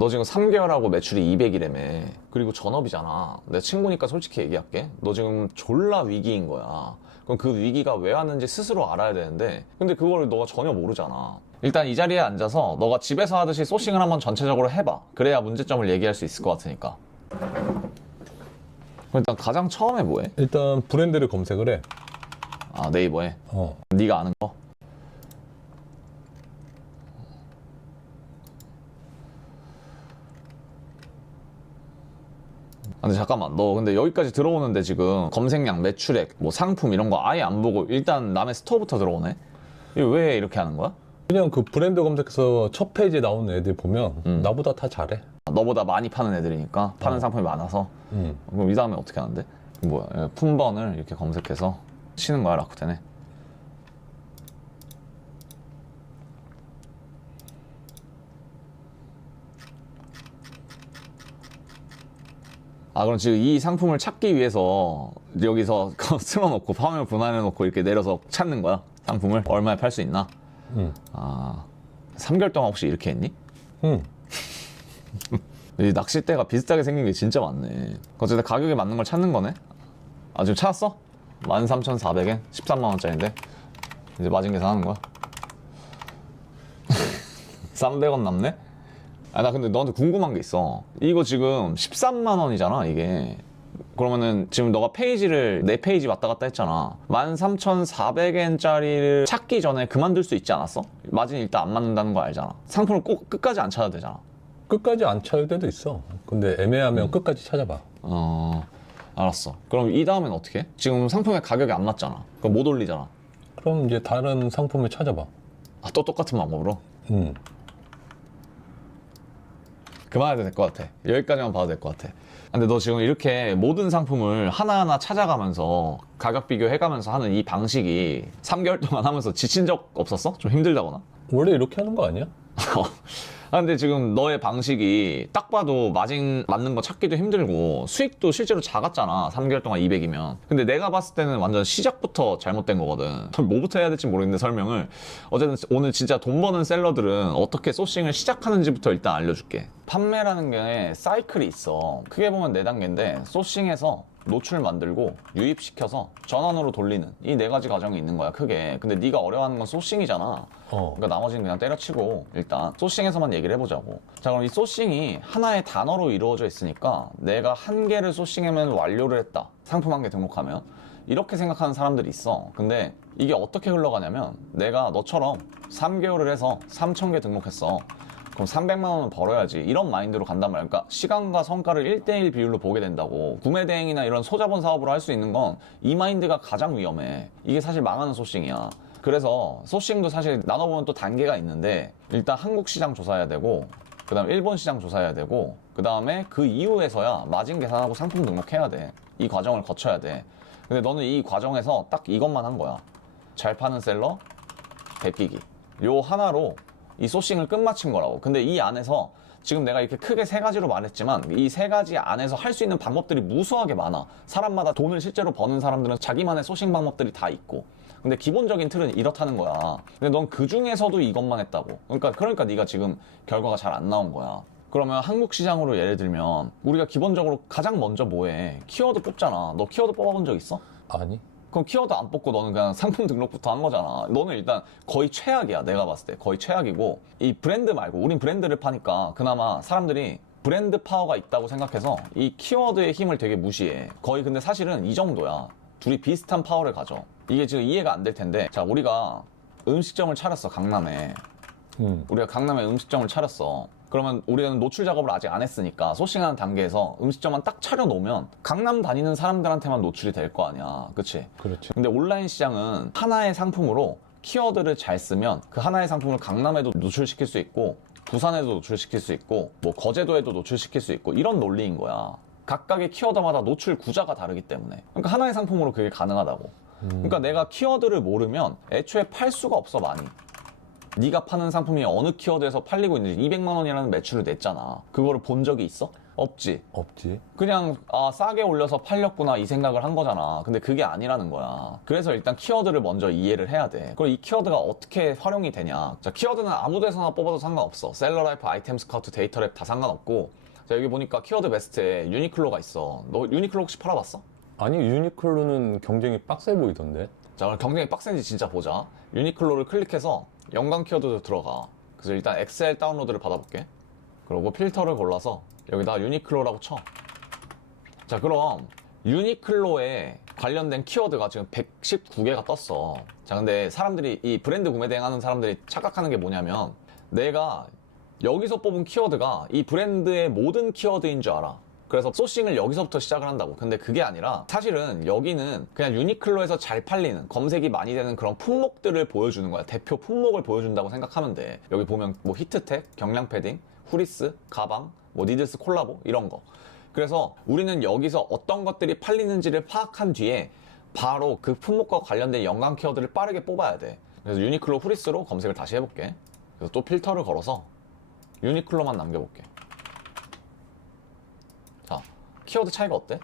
너 지금 3개월하고 매출이 200이라며. 그리고 전업이잖아. 내 친구니까 솔직히 얘기할게. 너 지금 졸라 위기인 거야. 그럼 그 위기가 왜 왔는지 스스로 알아야 되는데, 근데 그걸 너가 전혀 모르잖아. 일단 이 자리에 앉아서 너가 집에서 하듯이 소싱을 한번 전체적으로 해봐. 그래야 문제점을 얘기할 수 있을 것 같으니까. 일단 가장 처음에 뭐해? 일단 브랜드를 검색을 해. 아, 네이버에? 네가 아는 거? 아, 근데 잠깐만, 너 근데 여기까지 들어오는데 지금 검색량, 매출액, 뭐 상품 이런 거 아예 안 보고 일단 남의 스토어부터 들어오네? 이거 왜 이렇게 하는 거야? 그냥 그 브랜드 검색해서 첫 페이지에 나오는 애들 보면 나보다 다 잘해. 너보다 많이 파는 애들이니까 파는 상품이 많아서. 그럼 이 다음에 어떻게 하는데? 뭐야, 품번을 이렇게 검색해서 치는 거야, 라쿠텐에. 아, 그럼 지금 이 상품을 찾기 위해서 여기서 쓸어놓고 화면 분할해놓고 이렇게 내려서 찾는 거야? 상품을 얼마에 팔 수 있나? 아, 3개월 동안 혹시 이렇게 했니? 이 낚싯대가 비슷하게 생긴 게 진짜 많네. 어쨌든 가격에 맞는 걸 찾는 거네. 아, 지금 찾았어? 13,400엔? 13만원짜리인데 이제 마진 계산하는 거야. 300원 남네? 아, 나 근데 너한테 궁금한 게 있어. 이거 지금 13만원이잖아 이게. 그러면은 지금 너가 페이지를 4페이지 왔다 갔다 했잖아. 13,400엔짜리를 찾기 전에 그만둘 수 있지 않았어? 마진이 일단 안 맞는다는 거 알잖아. 상품을 꼭 끝까지 안 찾아도 되잖아. 끝까지 안 찾을 때도 있어. 근데 애매하면 끝까지 찾아봐. 알았어. 그럼 이 다음엔 어떻게 해? 지금 상품의 가격이 안 맞잖아. 그럼 못 올리잖아. 그럼 이제 다른 상품을 찾아봐. 아, 또 똑같은 방법으로? 그만해도 될 것 같아. 여기까지만 봐도 될 것 같아. 근데 너 지금 이렇게 모든 상품을 하나하나 찾아가면서 가격 비교해가면서 하는 이 방식이 3개월 동안 하면서 지친 적 없었어? 좀 힘들다거나? 원래 이렇게 하는 거 아니야? 아, 근데 지금 너의 방식이 딱 봐도 마진 맞는 거 찾기도 힘들고 수익도 실제로 작았잖아. 3개월 동안 200이면. 근데 내가 봤을 때는 완전 시작부터 잘못된 거거든. 뭐부터 해야 될지 모르겠는데 설명을. 어쨌든 오늘 진짜 돈 버는 셀러들은 어떻게 소싱을 시작하는지부터 일단 알려줄게. 판매라는 게 사이클이 있어. 크게 보면 4단계인데 소싱해서 노출 만들고 유입시켜서 전환으로 돌리는 이 4가지 과정이 있는 거야 크게. 근데 네가 어려워하는 건 소싱이잖아. 그러니까 나머지는 그냥 때려치고 일단 소싱에서만 얘기를 해보자고. 자, 그럼 이 소싱이 하나의 단어로 이루어져 있으니까 내가 한 개를 소싱하면 완료를 했다. 상품 한 개 등록하면. 이렇게 생각하는 사람들이 있어. 근데 이게 어떻게 흘러가냐면 내가 너처럼 3개월을 해서 3,000개 등록했어. 그럼 300만 원은 벌어야지 이런 마인드로 간단 말이야. 그러니까 시간과 성과를 1대1 비율로 보게 된다고. 구매 대행이나 이런 소자본 사업으로 할 수 있는 건 이 마인드가 가장 위험해. 이게 사실 망하는 소싱이야. 그래서 소싱도 사실 나눠보면 또 단계가 있는데 일단 한국 시장 조사해야 되고 그 다음에 일본 시장 조사해야 되고 그 다음에 그 이후에서야 마진 계산하고 상품 등록해야 돼. 이 과정을 거쳐야 돼. 근데 너는 이 과정에서 딱 이것만 한 거야. 잘 파는 셀러, 베끼기. 요 하나로 이 소싱을 끝마친 거라고. 근데 이 안에서 지금 내가 이렇게 크게 3가지로 말했지만 이 3가지 안에서 할 수 있는 방법들이 무수하게 많아. 사람마다 돈을 실제로 버는 사람들은 자기만의 소싱 방법들이 다 있고. 근데 기본적인 틀은 이렇다는 거야. 근데 넌 그 중에서도 이것만 했다고. 그러니까 네가 지금 결과가 잘 안 나온 거야. 그러면 한국 시장으로 예를 들면 우리가 기본적으로 가장 먼저 뭐해? 키워드 뽑잖아. 너 키워드 뽑아본 적 있어? 아니. 그럼 키워드 안 뽑고 너는 그냥 상품 등록부터 한 거잖아. 너는 일단 거의 최악이야. 내가 봤을 때 거의 최악이고, 이 브랜드 말고 우린 브랜드를 파니까 그나마 사람들이 브랜드 파워가 있다고 생각해서 이 키워드의 힘을 되게 무시해. 거의 근데 사실은 이 정도야. 둘이 비슷한 파워를 가져. 이게 지금 이해가 안 될 텐데, 자, 우리가 음식점을 차렸어. 강남에. 우리가 강남에 음식점을 차렸어. 그러면 우리는 노출 작업을 아직 안 했으니까 소싱하는 단계에서 음식점만 딱 차려놓으면 강남 다니는 사람들한테만 노출이 될 거 아니야. 그치? 그렇지. 근데 온라인 시장은 하나의 상품으로 키워드를 잘 쓰면 그 하나의 상품을 강남에도 노출시킬 수 있고 부산에도 노출시킬 수 있고 뭐 거제도에도 노출시킬 수 있고 이런 논리인 거야. 각각의 키워드마다 노출 구자가 다르기 때문에. 그러니까 하나의 상품으로 그게 가능하다고. 그러니까 내가 키워드를 모르면 애초에 팔 수가 없어 많이. 네가 파는 상품이 어느 키워드에서 팔리고 있는지 200만 원이라는 매출을 냈잖아. 그거를 본 적이 있어? 없지. 없지. 그냥 싸게 올려서 팔렸구나 이 생각을 한 거잖아. 근데 그게 아니라는 거야. 그래서 일단 키워드를 먼저 이해를 해야 돼. 그리고 이 키워드가 어떻게 활용이 되냐. 자, 키워드는 아무 데서나 뽑아도 상관없어. 셀러라이프, 아이템 스카우트, 데이터랩 다 상관없고. 자, 여기 보니까 키워드 베스트에 유니클로가 있어. 너 유니클로 혹시 팔아봤어? 아니, 유니클로는 경쟁이 빡세 보이던데. 자, 그럼 경쟁이 빡센지 진짜 보자. 유니클로를 클릭해서 연관 키워드로 들어가. 그래서 일단 엑셀 다운로드를 받아볼게. 그리고 필터를 골라서 여기다 유니클로라고 쳐. 자, 그럼 유니클로에 관련된 키워드가 지금 119개가 떴어. 자, 근데 사람들이 이 브랜드 구매 대행 하는 사람들이 착각하는 게 뭐냐면 내가 여기서 뽑은 키워드가 이 브랜드의 모든 키워드인 줄 알아. 그래서 소싱을 여기서부터 시작을 한다고. 근데 그게 아니라 사실은 여기는 그냥 유니클로에서 잘 팔리는 검색이 많이 되는 그런 품목들을 보여주는 거야. 대표 품목을 보여준다고 생각하면 돼. 여기 보면 뭐 히트텍, 경량 패딩, 후리스, 가방, 뭐 니들스 콜라보 이런 거. 그래서 우리는 여기서 어떤 것들이 팔리는지를 파악한 뒤에 바로 그 품목과 관련된 연관 키워드를 빠르게 뽑아야 돼. 그래서 유니클로 후리스로 검색을 다시 해볼게. 그래서 또 필터를 걸어서 유니클로만 남겨볼게. 자, 키워드 차이가 어때?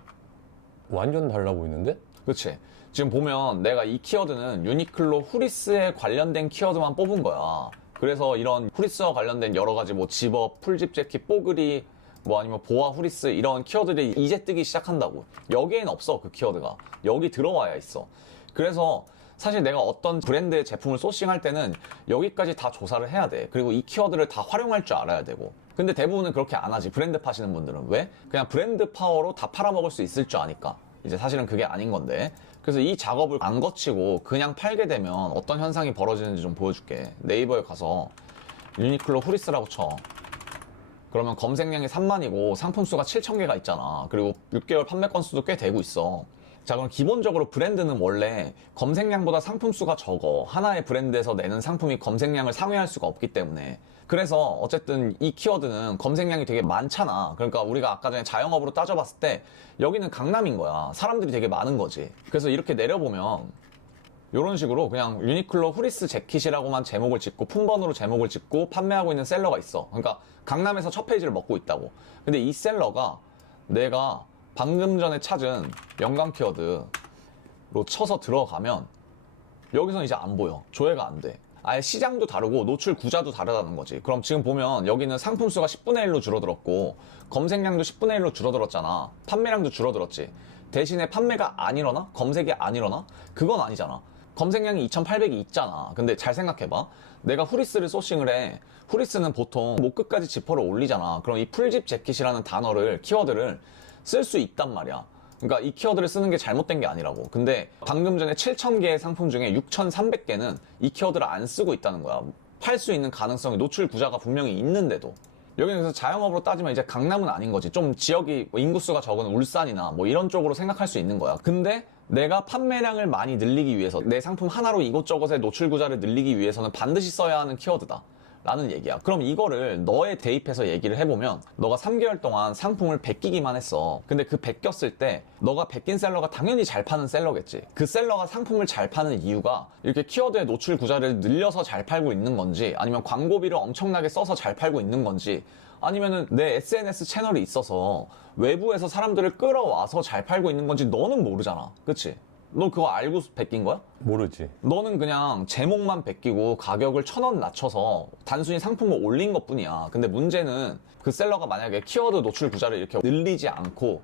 완전 달라 보이는데? 그치? 지금 보면 내가 이 키워드는 유니클로 후리스에 관련된 키워드만 뽑은 거야. 그래서 이런 후리스와 관련된 여러 가지 뭐 집업, 풀집 재킷, 뽀글이, 뭐 아니면 보아 후리스 이런 키워드들이 이제 뜨기 시작한다고. 여기엔 없어, 그 키워드가. 여기 들어와야 있어. 그래서 사실 내가 어떤 브랜드의 제품을 소싱할 때는 여기까지 다 조사를 해야 돼. 그리고 이 키워드를 다 활용할 줄 알아야 되고. 근데 대부분은 그렇게 안 하지. 브랜드 파시는 분들은. 왜? 그냥 브랜드 파워로 다 팔아먹을 수 있을 줄 아니까. 이제 사실은 그게 아닌 건데. 그래서 이 작업을 안 거치고 그냥 팔게 되면 어떤 현상이 벌어지는지 좀 보여줄게. 네이버에 가서 유니클로 후리스라고 쳐. 그러면 검색량이 3만이고 상품 수가 7,000개가 있잖아. 그리고 6개월 판매 건수도 꽤 되고 있어. 자, 그럼 기본적으로 브랜드는 원래 검색량보다 상품 수가 적어. 하나의 브랜드에서 내는 상품이 검색량을 상회할 수가 없기 때문에. 그래서 어쨌든 이 키워드는 검색량이 되게 많잖아. 그러니까 우리가 아까 전에 자영업으로 따져봤을 때 여기는 강남인 거야. 사람들이 되게 많은 거지. 그래서 이렇게 내려보면 이런 식으로 그냥 유니클로 후리스 재킷이라고만 제목을 짓고 품번으로 제목을 짓고 판매하고 있는 셀러가 있어. 그러니까 강남에서 첫 페이지를 먹고 있다고. 근데 이 셀러가 내가 방금 전에 찾은 연관 키워드로 쳐서 들어가면 여기서는 이제 안 보여. 조회가 안 돼. 아예 시장도 다르고 노출 구자도 다르다는 거지. 그럼 지금 보면 여기는 상품 수가 10분의 1로 줄어들었고 검색량도 10분의 1로 줄어들었잖아. 판매량도 줄어들었지. 대신에 판매가 안 일어나? 검색이 안 일어나? 그건 아니잖아. 검색량이 2,800이 있잖아. 근데 잘 생각해봐. 내가 후리스를 소싱을 해. 후리스는 보통 목 끝까지 지퍼를 올리잖아. 그럼 이 풀집 재킷이라는 단어를, 키워드를 쓸 수 있단 말이야. 그러니까 이 키워드를 쓰는 게 잘못된 게 아니라고. 근데 방금 전에 7,000개의 상품 중에 6,300개는 이 키워드를 안 쓰고 있다는 거야. 팔 수 있는 가능성이, 노출 구자가 분명히 있는데도. 여기는 그래서 자영업으로 따지면 이제 강남은 아닌 거지. 좀 지역이 인구수가 적은 울산이나 뭐 이런 쪽으로 생각할 수 있는 거야. 근데 내가 판매량을 많이 늘리기 위해서, 내 상품 하나로 이곳저곳의 노출 구자를 늘리기 위해서는 반드시 써야 하는 키워드다 라는 얘기야. 그럼 이거를 너에 대입해서 얘기를 해보면, 너가 3개월 동안 상품을 베끼기만 했어. 근데 그 베꼈을 때 너가 베낀 셀러가 당연히 잘 파는 셀러겠지. 그 셀러가 상품을 잘 파는 이유가 이렇게 키워드의 노출 구자를 늘려서 잘 팔고 있는 건지, 아니면 광고비를 엄청나게 써서 잘 팔고 있는 건지, 아니면은 내 SNS 채널이 있어서 외부에서 사람들을 끌어와서 잘 팔고 있는 건지 너는 모르잖아. 그치? 너 그거 알고 베낀 거야? 모르지. 너는 그냥 제목만 베끼고 가격을 1,000원 낮춰서 단순히 상품을 올린 것 뿐이야. 근데 문제는 그 셀러가 만약에 키워드 노출 구자를 이렇게 늘리지 않고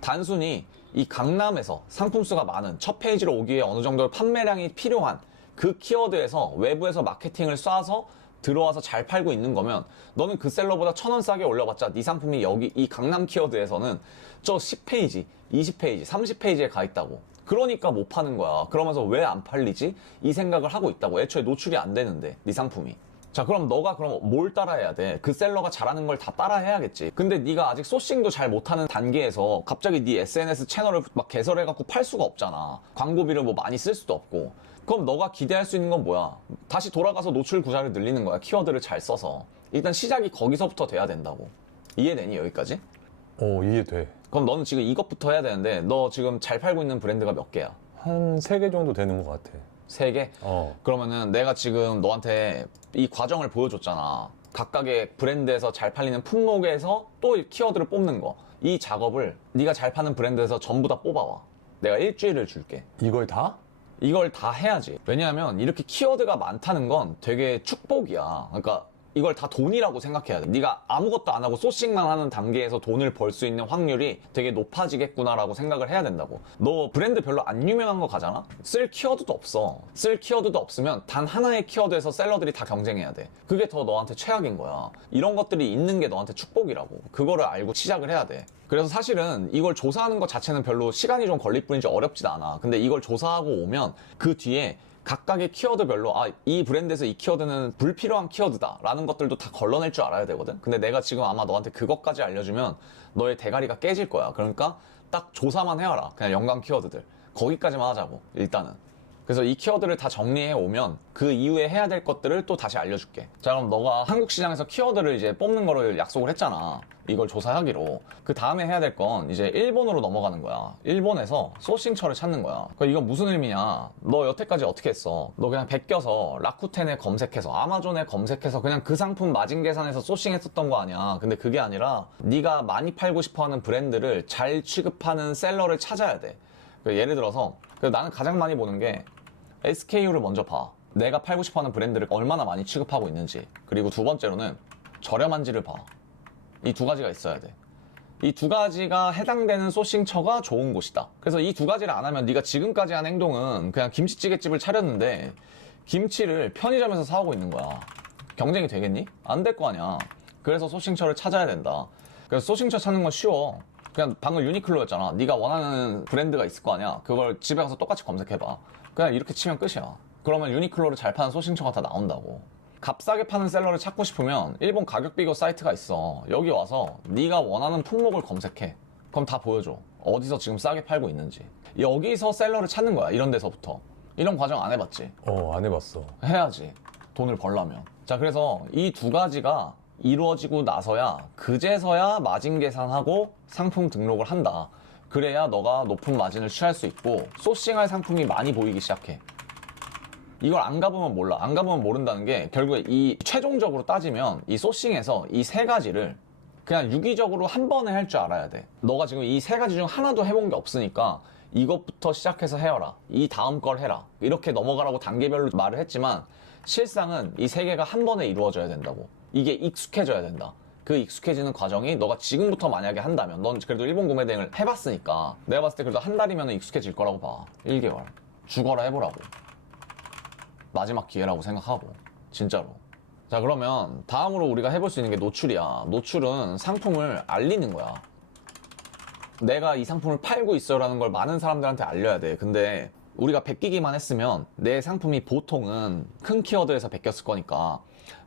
단순히 이 강남에서 상품 수가 많은 첫 페이지로 오기에 어느 정도 판매량이 필요한 그 키워드에서 외부에서 마케팅을 쏴서 들어와서 잘 팔고 있는 거면, 너는 그 셀러보다 1,000원 싸게 올려봤자 네 상품이 여기 이 강남 키워드에서는 저 10페이지, 20페이지, 30페이지에 가 있다고. 그러니까 못 파는 거야. 그러면서 왜 안 팔리지? 이 생각을 하고 있다고. 애초에 노출이 안 되는데, 네 상품이. 자, 그럼 너가 그럼 뭘 따라해야 돼? 그 셀러가 잘하는 걸 다 따라해야겠지. 근데 네가 아직 소싱도 잘 못하는 단계에서 갑자기 네 SNS 채널을 막 개설해갖고 팔 수가 없잖아. 광고비를 뭐 많이 쓸 수도 없고. 그럼 너가 기대할 수 있는 건 뭐야? 다시 돌아가서 노출 구자를 늘리는 거야. 키워드를 잘 써서. 일단 시작이 거기서부터 돼야 된다고. 이해되니, 여기까지? 이해돼. 그럼 너는 지금 이것부터 해야 되는데, 너 지금 잘 팔고 있는 브랜드가 몇 개야? 한 3개 정도 되는 것 같아. 3개? 어. 그러면은 내가 지금 너한테 이 과정을 보여줬잖아. 각각의 브랜드에서 잘 팔리는 품목에서 또 이 키워드를 뽑는 거. 이 작업을 네가 잘 파는 브랜드에서 전부 다 뽑아와. 내가 일주일을 줄게. 이걸 다? 이걸 다 해야지. 왜냐하면 이렇게 키워드가 많다는 건 되게 축복이야. 그러니까 이걸 다 돈이라고 생각해야 돼. 네가 아무것도 안 하고 소싱만 하는 단계에서 돈을 벌 수 있는 확률이 되게 높아지겠구나라고 생각을 해야 된다고. 너 브랜드 별로 안 유명한 거 가잖아? 쓸 키워드도 없어. 쓸 키워드도 없으면 단 하나의 키워드에서 셀러들이 다 경쟁해야 돼. 그게 더 너한테 최악인 거야. 이런 것들이 있는 게 너한테 축복이라고. 그거를 알고 시작을 해야 돼. 그래서 사실은 이걸 조사하는 것 자체는 별로 시간이 좀 걸릴 뿐이지 어렵진 않아. 근데 이걸 조사하고 오면 그 뒤에 각각의 키워드별로 이 브랜드에서 이 키워드는 불필요한 키워드다 라는 것들도 다 걸러낼 줄 알아야 되거든. 근데 내가 지금 아마 너한테 그것까지 알려주면 너의 대가리가 깨질 거야. 그러니까 딱 조사만 해와라. 그냥 연관 키워드들 거기까지만 하자고 일단은. 그래서 이 키워드를 다 정리해 오면 그 이후에 해야 될 것들을 또 다시 알려줄게. 자, 그럼 너가 한국 시장에서 키워드를 이제 뽑는 거를 약속을 했잖아. 이걸 조사하기로. 그 다음에 해야 될 건 이제 일본으로 넘어가는 거야. 일본에서 소싱처를 찾는 거야. 그러니까 이건 무슨 의미냐? 너 여태까지 어떻게 했어? 너 그냥 베껴서 라쿠텐에 검색해서 아마존에 검색해서 그냥 그 상품 마진 계산해서 소싱했었던 거 아니야. 근데 그게 아니라 네가 많이 팔고 싶어하는 브랜드를 잘 취급하는 셀러를 찾아야 돼. 예를 들어서 나는 가장 많이 보는 게 SKU를 먼저 봐. 내가 팔고 싶어하는 브랜드를 얼마나 많이 취급하고 있는지. 그리고 두 번째로는 저렴한지를 봐. 이 두 가지가 있어야 돼. 이 두 가지가 해당되는 소싱처가 좋은 곳이다. 그래서 이 두 가지를 안 하면 네가 지금까지 한 행동은 그냥 김치찌개집을 차렸는데 김치를 편의점에서 사오고 있는 거야. 경쟁이 되겠니? 안 될 거 아니야. 그래서 소싱처를 찾아야 된다. 그래서 소싱처 찾는 건 쉬워. 그냥 방금 유니클로였잖아. 네가 원하는 브랜드가 있을 거 아니야. 그걸 집에 가서 똑같이 검색해봐. 그냥 이렇게 치면 끝이야. 그러면 유니클로를 잘 파는 소싱처가 다 나온다고. 값싸게 파는 셀러를 찾고 싶으면 일본 가격 비교 사이트가 있어. 여기 와서 네가 원하는 품목을 검색해. 그럼 다 보여줘. 어디서 지금 싸게 팔고 있는지. 여기서 셀러를 찾는 거야. 이런 데서부터. 이런 과정 안 해봤지? 안 해봤어. 해야지. 돈을 벌려면. 자, 그래서 이 두 가지가 이루어지고 나서야 그제서야 마진 계산하고 상품 등록을 한다. 그래야 너가 높은 마진을 취할 수 있고 소싱할 상품이 많이 보이기 시작해. 이걸 안 가보면 몰라. 안 가보면 모른다는 게 결국에 이 최종적으로 따지면 이 소싱에서 이 세 가지를 그냥 유기적으로 한 번에 할 줄 알아야 돼. 너가 지금 이 세 가지 중 하나도 해본 게 없으니까 이것부터 시작해서 해라. 이 다음 걸 해라. 이렇게 넘어가라고 단계별로 말을 했지만 실상은 이 세 개가 한 번에 이루어져야 된다고. 이게 익숙해져야 된다. 그 익숙해지는 과정이 너가 지금부터 만약에 한다면 넌 그래도 일본 구매 대행을 해봤으니까 내가 봤을 때 그래도 한 달이면 익숙해질 거라고 봐. 1개월. 죽어라 해보라고. 마지막 기회라고 생각하고 진짜로. 자, 그러면 다음으로 우리가 해볼 수 있는 게 노출이야. 노출은 상품을 알리는 거야. 내가 이 상품을 팔고 있어라는 걸 많은 사람들한테 알려야 돼. 근데 우리가 베끼기만 했으면 내 상품이 보통은 큰 키워드에서 베꼈을 거니까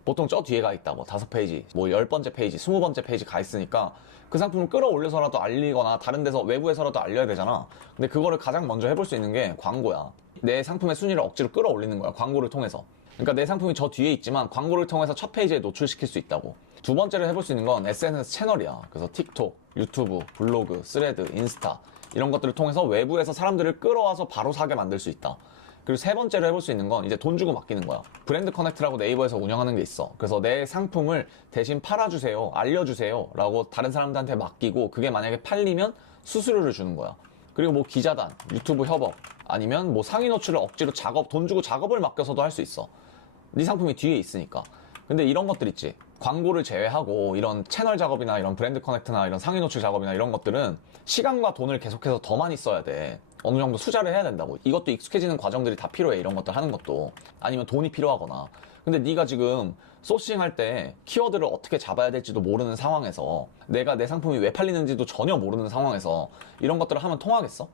보통 저 뒤에 가 있다. 뭐 5페이지, 뭐 10번째 페이지, 20번째 페이지 가 있으니까 그 상품을 끌어올려서라도 알리거나 다른 데서 외부에서라도 알려야 되잖아. 근데 그거를 가장 먼저 해볼 수 있는 게 광고야. 내 상품의 순위를 억지로 끌어올리는 거야. 광고를 통해서. 그러니까 내 상품이 저 뒤에 있지만 광고를 통해서 첫 페이지에 노출시킬 수 있다고. 두 번째로 해볼 수 있는 건 SNS 채널이야. 그래서 틱톡, 유튜브, 블로그, 스레드, 인스타 이런 것들을 통해서 외부에서 사람들을 끌어와서 바로 사게 만들 수 있다. 그리고 세 번째로 해볼 수 있는 건 이제 돈 주고 맡기는 거야. 브랜드 커넥트라고 네이버에서 운영하는 게 있어. 그래서 내 상품을 대신 팔아주세요, 알려주세요 라고 다른 사람들한테 맡기고 그게 만약에 팔리면 수수료를 주는 거야. 그리고 뭐 기자단, 유튜브 협업 아니면 뭐 상위 노출을 억지로 돈 주고 작업을 맡겨서도 할 수 있어. 네 상품이 뒤에 있으니까. 근데 이런 것들 있지. 광고를 제외하고 이런 채널 작업이나 이런 브랜드 커넥트나 이런 상위 노출 작업이나 이런 것들은 시간과 돈을 계속해서 더 많이 써야 돼. 어느 정도 투자를 해야 된다고. 이것도 익숙해지는 과정들이 다 필요해. 이런 것들 하는 것도. 아니면 돈이 필요하거나. 근데 네가 지금 소싱할 때 키워드를 어떻게 잡아야 될지도 모르는 상황에서 내가 내 상품이 왜 팔리는지도 전혀 모르는 상황에서 이런 것들을 하면 통하겠어?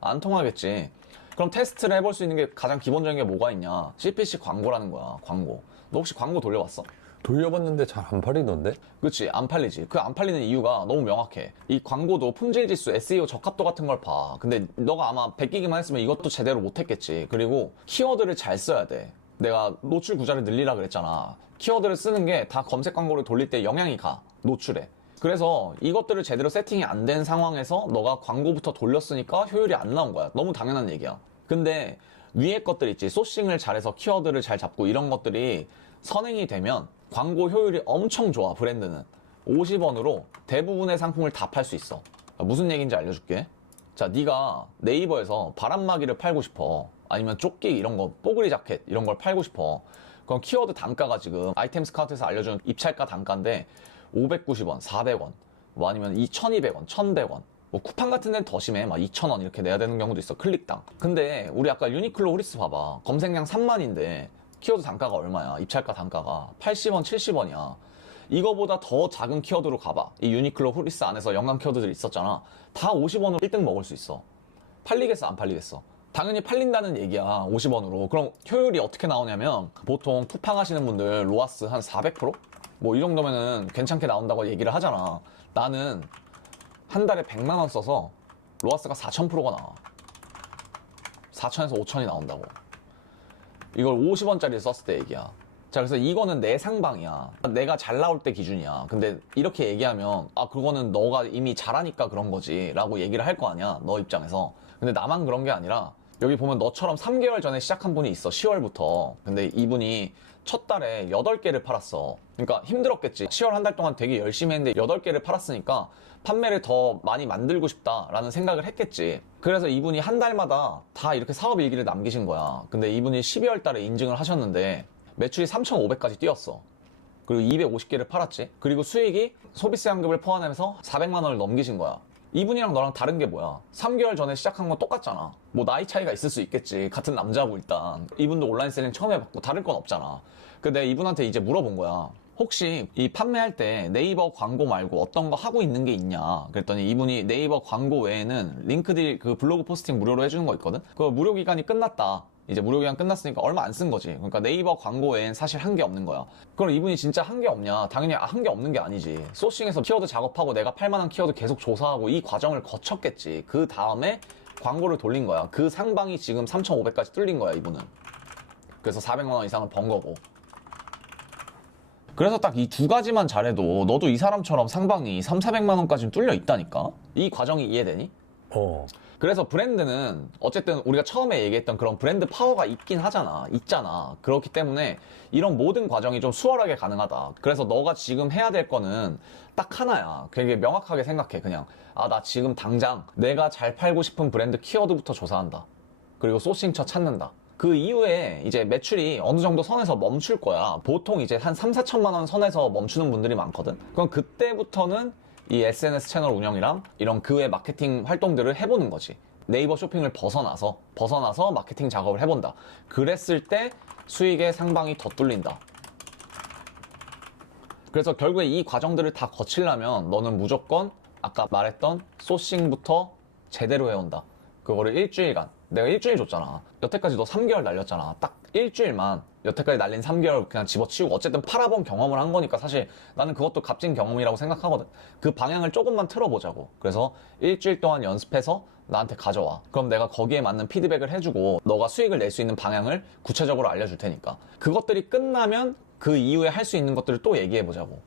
안 통하겠지. 그럼 테스트를 해볼 수 있는 게 가장 기본적인 게 뭐가 있냐? CPC 광고라는 거야. 광고. 너 혹시 광고 돌려봤어? 돌려봤는데 잘 안 팔리던데? 그치, 안 팔리지. 그 안 팔리는 이유가 너무 명확해. 이 광고도 품질지수, SEO 적합도 같은 걸 봐. 근데 너가 아마 베끼기만 했으면 이것도 제대로 못했겠지. 그리고 키워드를 잘 써야 돼. 내가 노출 구자를 늘리라 그랬잖아. 키워드를 쓰는 게 다 검색 광고를 돌릴 때 영향이 가. 노출에. 그래서 이것들을 제대로 세팅이 안 된 상황에서 너가 광고부터 돌렸으니까 효율이 안 나온 거야. 너무 당연한 얘기야. 근데 위에 것들 있지. 소싱을 잘해서 키워드를 잘 잡고 이런 것들이 선행이 되면 광고 효율이 엄청 좋아. 브랜드는 50원으로 대부분의 상품을 다 팔 수 있어. 무슨 얘기인지 알려줄게. 자, 네가 네이버에서 바람막이를 팔고 싶어. 아니면 조끼 이런 거, 뽀글이 자켓 이런 걸 팔고 싶어. 그럼 키워드 단가가 지금 아이템 스카우트에서 알려주는 입찰가 단가인데 590원, 400원, 뭐 아니면 2,200원, 1,100원. 뭐 쿠팡 같은 데는 더 심해. 막 2,000원 이렇게 내야 되는 경우도 있어. 클릭당. 근데 우리 아까 유니클로 후리스 봐봐. 검색량 3만인데 키워드 단가가 얼마야? 입찰가 단가가 80원, 70원이야. 이거보다 더 작은 키워드로 가봐. 이 유니클로 후리스 안에서 연관 키워드들이 있었잖아. 다 50원으로 1등 먹을 수 있어. 팔리겠어, 안 팔리겠어? 당연히 팔린다는 얘기야. 50원으로. 그럼 효율이 어떻게 나오냐면 보통 쿠팡 하시는 분들 로아스 한 400%? 뭐 이 정도면은 괜찮게 나온다고 얘기를 하잖아. 나는 한 달에 100만 원 써서 로아스가 4,000%가 나와. 4,000에서 5,000이 나온다고. 이걸 50원짜리 썼을 때 얘기야. 자, 그래서 이거는 내 상방이야. 내가 잘 나올 때 기준이야. 근데 이렇게 얘기하면 아, 그거는 너가 이미 잘하니까 그런 거지 라고 얘기를 할 거 아니야, 너 입장에서. 근데 나만 그런 게 아니라 여기 보면 너처럼 3개월 전에 시작한 분이 있어. 10월부터. 근데 이분이 첫 달에 8개를 팔았어. 그러니까 힘들었겠지. 10월 한 달 동안 되게 열심히 했는데 8개를 팔았으니까 판매를 더 많이 만들고 싶다라는 생각을 했겠지. 그래서 이분이 한 달마다 다 이렇게 사업 일기를 남기신 거야. 근데 이분이 12월 달에 인증을 하셨는데 매출이 3,500까지 뛰었어. 그리고 250개를 팔았지. 그리고 수익이 소비세 환급을 포함하면서 400만 원을 넘기신 거야. 이분이랑 너랑 다른 게 뭐야? 3개월 전에 시작한 건 똑같잖아. 뭐 나이 차이가 있을 수 있겠지. 같은 남자고 일단. 이분도 온라인 셀링 처음 해봤고 다를 건 없잖아. 근데 내가 이분한테 이제 물어본 거야. 혹시 이 판매할 때 네이버 광고 말고 어떤 거 하고 있는 게 있냐? 그랬더니 이분이 네이버 광고 외에는 링크드인 그 블로그 포스팅 무료로 해주는 거 있거든? 그 무료 기간이 끝났다. 이제 무료 기간 끝났으니까 얼마 안 쓴 거지. 그러니까 네이버 광고 외엔 사실 한 게 없는 거야. 그럼 이분이 진짜 한 게 없냐? 당연히 한 게 없는 게 아니지. 소싱해서 키워드 작업하고 내가 팔만한 키워드 계속 조사하고 이 과정을 거쳤겠지. 그 다음에 광고를 돌린 거야. 그 상방이 지금 3,500까지 뚫린 거야, 이분은. 그래서 400만 원 이상을 번 거고. 그래서 딱 이 두 가지만 잘해도 너도 이 사람처럼 상방이 3,400만 원까지는 뚫려 있다니까? 이 과정이 이해되니? 그래서 브랜드는 어쨌든 우리가 처음에 얘기했던 그런 브랜드 파워가 있긴 하잖아. 있잖아. 그렇기 때문에 이런 모든 과정이 좀 수월하게 가능하다. 그래서 너가 지금 해야 될 거는 딱 하나야. 되게 명확하게 생각해. 그냥 아, 나 지금 당장 내가 잘 팔고 싶은 브랜드 키워드부터 조사한다. 그리고 소싱처 찾는다. 그 이후에 이제 매출이 어느 정도 선에서 멈출 거야. 보통 이제 한 3, 4천만 원 선에서 멈추는 분들이 많거든. 그럼 그때부터는 이 SNS 채널 운영이랑 이런 그 외 마케팅 활동들을 해보는 거지. 네이버 쇼핑을 벗어나서 마케팅 작업을 해본다. 그랬을 때 수익의 상방이 더 뚫린다. 그래서 결국에 이 과정들을 다 거치려면 너는 무조건 아까 말했던 소싱부터 제대로 해온다. 그거를 일주일간. 내가 일주일 줬잖아. 여태까지 너 3개월 날렸잖아. 딱 일주일만 여태까지 날린 3개월 그냥 집어치우고 어쨌든 팔아본 경험을 한 거니까 사실 나는 그것도 값진 경험이라고 생각하거든. 그 방향을 조금만 틀어보자고. 그래서 일주일 동안 연습해서 나한테 가져와. 그럼 내가 거기에 맞는 피드백을 해주고 너가 수익을 낼 수 있는 방향을 구체적으로 알려줄 테니까. 그것들이 끝나면 그 이후에 할 수 있는 것들을 또 얘기해보자고.